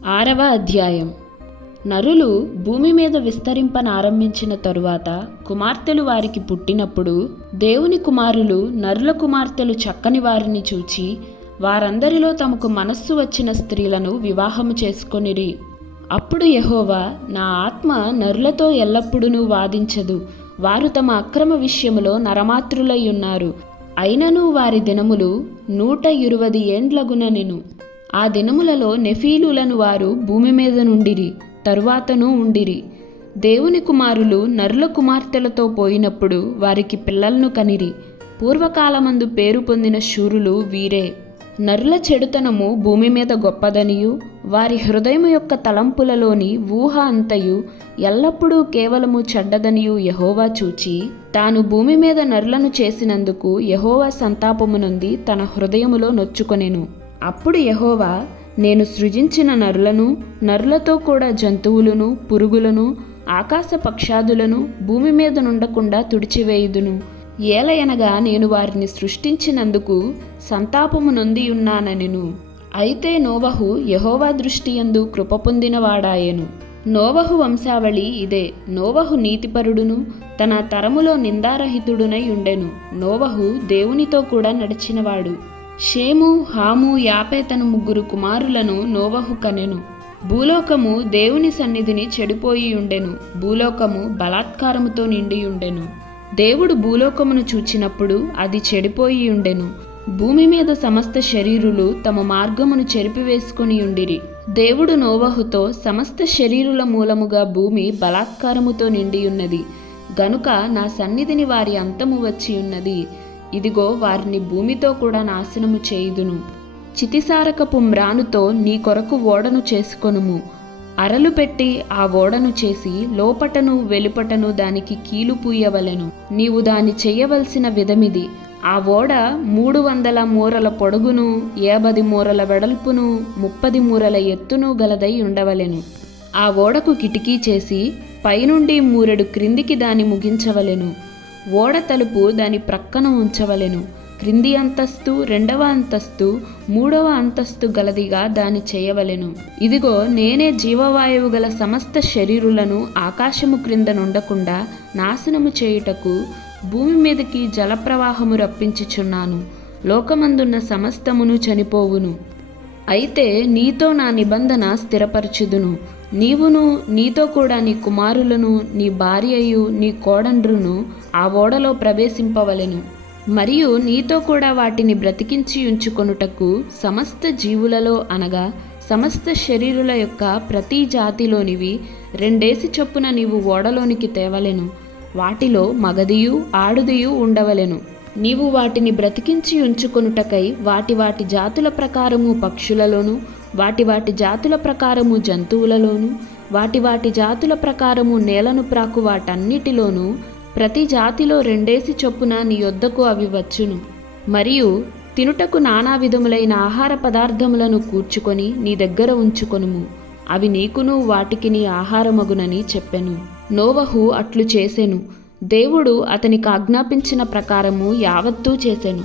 6వ అధ్యాయం. నరులు భూమి మీద విస్తరింపనారంభించిన తరువాత కుమార్తెలు వారికి పుట్టినప్పుడు దేవుని కుమారులు నరుల కుమార్తెలు చక్కని వారిని చూచి వారందరిలో తమకు మనస్సు వచ్చిన స్త్రీలను వివాహము చేసుకొనిరి. అప్పుడు యెహోవా, నా ఆత్మ నరులతో ఎల్లప్పుడూ వాదించదు, వారు తమ అక్రమ విషయములో నరమాత్రులై ఉన్నారు. అయినను వారి దినములు 120 ఏండ్లగునెను. ఆ దినములలో నెఫీలులను వారు భూమి మీద నుండిరి, తరువాతను ఉండిరి. దేవుని కుమారులు నరుల కుమార్తెలతో పోయినప్పుడు వారికి పిల్లలను కనిరి. పూర్వకాలమందు పేరు పొందిన శూరులు వీరే. నరుల చెడుతనము భూమి మీద గొప్పదనియు వారి హృదయము యొక్క తలంపులలోని ఊహ అంతయు ఎల్లప్పుడూ కేవలము చెడ్డదనియు యెహోవా చూచి తాను భూమి మీద నరులను చేసినందుకు యెహోవా సంతాపమునొంది తన హృదయములో నొచ్చుకొనెను. అప్పుడు యెహోవా, నేను సృజించిన నరులను, నరులతో కూడా జంతువులను, పురుగులను, ఆకాశ పక్షాదులను భూమి మీద నుండకుండా తుడిచివేయుదును. ఏలయనగా నేను వారిని సృష్టించినందుకు సంతాపము నొందియున్నానెను. అయితే నోవహు యెహోవా దృష్టియందు కృప పొందినవాడాయెను. నోవహు వంశావళి ఇదే. నోవహు నీతిపరుడును తన తరములో నిందారహితుడునై ఉండెను. నోవహు దేవునితో కూడా నడిచినవాడు. షేము, హాము, యాపేతను 3 కుమారులను నోవహు కనెను. భూలోకము దేవుని సన్నిధిని చెడిపోయి ఉండెను. భూలోకము బలాత్కారముతో నిండి ఉండెను. దేవుడు భూలోకమును చూచినప్పుడు అది చెడిపోయి ఉండెను. భూమి మీద సమస్త శరీరులు తమ మార్గమును చెరిపివేసుకొని ఉండిరి. దేవుడు నోవహుతో, సమస్త శరీరుల మూలముగా భూమి బలాత్కారముతో నిండి ఉన్నది గనుక నా సన్నిధిని వారి అంతము వచ్చి ఉన్నది. ఇదిగో వారిని భూమితో కూడా నాశనము చేయుదును. చితిసారకపు మ్రానుతో నీ కొరకు ఓడను చేసుకొనుము. అరలు పెట్టి ఆ ఓడను చేసి లోపటను వెలుపటను దానికి కీలు పూయవలెను. నీవు దాని చెయ్యవలసిన విధమిది. ఆ ఓడ 300 మూరల పొడుగును, 50 మూరల వెడల్పును, 30 మూరల ఎత్తును గలదై ఉండవలెను. ఆ ఓడకు కిటికీ చేసి పైనుండి 3 క్రిందికి దాని ముగించవలెను. ఓడ తలుపు దాని ప్రక్కన ఉంచవలెను. క్రింది అంతస్తు, 2వ అంతస్తు, 3వ అంతస్తు గలదిగా దాని చేయవలెను. ఇదిగో నేనే జీవవాయువు గల సమస్త శరీరులను ఆకాశము క్రింద నుండకుండా నాశనము చేయుటకు భూమి మీదకి జలప్రవాహము రప్పించుచున్నాను. లోకమందున్న సమస్తమును చనిపోవును. అయితే నీతో నా నిబంధన స్థిరపరచుదును. నీవును నీతో కూడా నీ కుమారులను, నీ భార్యయు, నీ కోడండ్రును ఆ ఓడలో ప్రవేశింపవలెను. మరియు నీతో కూడా వాటిని బ్రతికించి ఉంచుకొనుటకు సమస్త జీవులలో అనగా సమస్త శరీరుల యొక్క ప్రతి జాతిలోనివి 2 చొప్పున నీవు ఓడలోనికి తేవలెను. వాటిలో మగదియు ఆడుదియు ఉండవలెను. నీవు వాటిని బ్రతికించి ఉంచుకొనుటకై వాటి వాటి జాతుల ప్రకారము పక్షులలోను, వాటి వాటి జాతుల ప్రకారము జంతువులలోను, వాటి వాటి జాతుల ప్రకారము నేలను ప్రాకు వాటన్నిటిలోనూ ప్రతి జాతిలో 2 చొప్పున నీ యొద్దకు అవి వచ్చును. మరియు తినుటకు నానా విధములైన ఆహార పదార్థములను కూర్చుకొని నీ దగ్గర ఉంచుకొనుము. అవి నీకును వాటికిని ఆహారమగునని చెప్పెను. నోవహు అట్లు చేసెను. దేవుడు అతనికి ఆజ్ఞాపించిన ప్రకారము యావత్తూ చేసెను.